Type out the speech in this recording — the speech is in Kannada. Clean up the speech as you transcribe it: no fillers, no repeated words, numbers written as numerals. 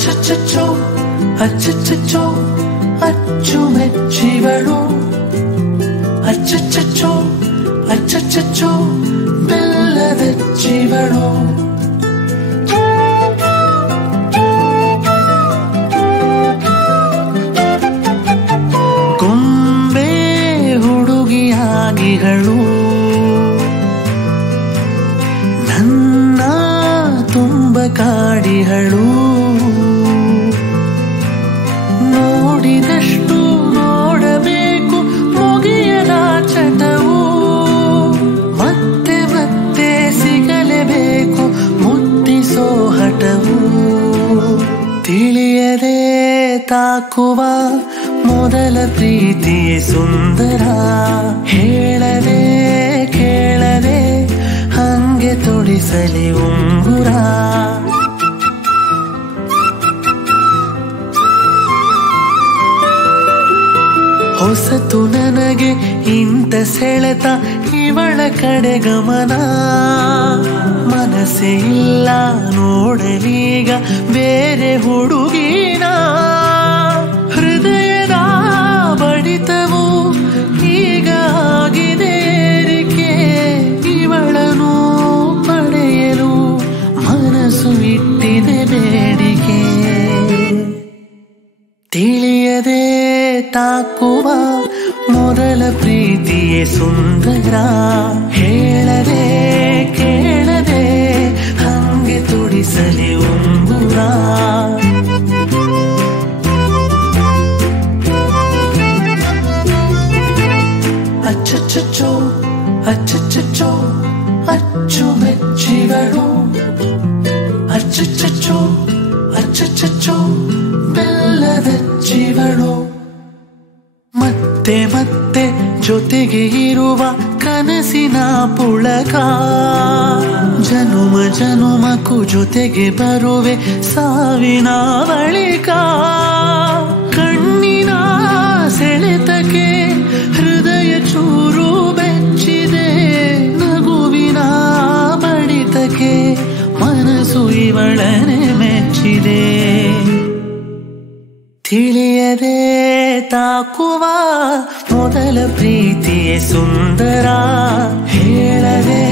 ಅಚ್ಚಚ್ಚಚ್ಚೋ ಅಚ್ಚಚ್ಚಚ್ಚೋ ಅಚ್ಚುಮೆಚ್ಚಿವಳು ಅಚ್ಚಚ್ಚಚ್ಚೋ ಅಚ್ಚಚ್ಚಚ್ಚೋ ಬೆಲ್ಲದಚ್ಚಿವಳು ಗೊಂಬೆ ಹುಡುಗಿಯಾಗಿಗಳು ನನ್ನ ತುಂಬ ಕಾಡಿಗಳು ನೋಡಿದಷ್ಟು ನೋಡಬೇಕು ಮುಗಿಯದ ಚಟವು ಮತ್ತೆ ಮತ್ತೆ ಸಿಗಲೇಬೇಕು ಮುತ್ತಿಸೋ ಹಠವು ತಿಳಿಯದೆ ತಾಕುವ ಮೊದಲ ಪ್ರೀತಿಯೇ ಸುಂದರ ಹೇಳದೆ ಕೇಳದೆ ಹಂಗೆ ತೊಡಿಸಲಿ ಉಂಗುರ ಹೊಸತು ನನಗೆ ಇಂಥ ಸೆಳೆತ ಇವಳ ಕಡೆ ಗಮನ ಮನಸ್ಸೇ ಇಲ್ಲ ನೋಡಲೀಗ ಬೇರೆ ಹುಡುಗಿನ ಹೃದಯದ ಬಡಿತವು ಈಗ ಆಗಿದೆ ಏರಿಕೆ ಇವಳನ್ನು ಪಡೆಯಲು ಮನಸ್ಸು ಇಟ್ಟಿದೆ ಬೇಡಿಕೆ ತಿಳಿಯದೆ ತಾಕುವ ಮೊದಲ ಪ್ರೀತಿಯೇ ಸುಂದರ ಹೇಳದೆ ಕೇಳದೆ ಹಂಗೆ ತುಡಿಸಲಿ ಉಂಗುರ ಅಚ್ಚಚ್ಚಚ್ಚೋ ಅಚ್ಚಚ್ಚಚ್ಚೋ ಅಚ್ಚುಮೆಚ್ಚಿಗಳು ಅಚ್ಚಚ್ಚಚ್ಚೋ ಅಚ್ಚಚ್ಚಚ್ಚೋ ಬೆಲ್ಲದಚ್ಚಿವಳು ಮತ್ತೆ ಮತ್ತೆ ಜೊತೆಗೆ ಇರುವ ಕನಸಿನ ಪುಳಕ ಜನುಮ ಜನುಮಕ್ಕೂ ಜೊತೆಗೆ ಬರುವೆ ಸಾವಿನ ಬಳಿಕ ಕಣ್ಣಿನ ಸೆಳೆತಕ್ಕೆ ಹೃದಯ ಚೂರು ಬೆಚ್ಚಿದೆ ನಗುವಿನ ಬಡಿತಕ್ಕೆ ಮನಸ್ಸು ಇವಳನೆ ಮೆಚ್ಚಿದೆ ತಿಳಿಯದೆ ತಾಕುವ ಮೊದಲ ಪ್ರೀತಿಯೇ ಸುಂದರ ಹೇಳದೆ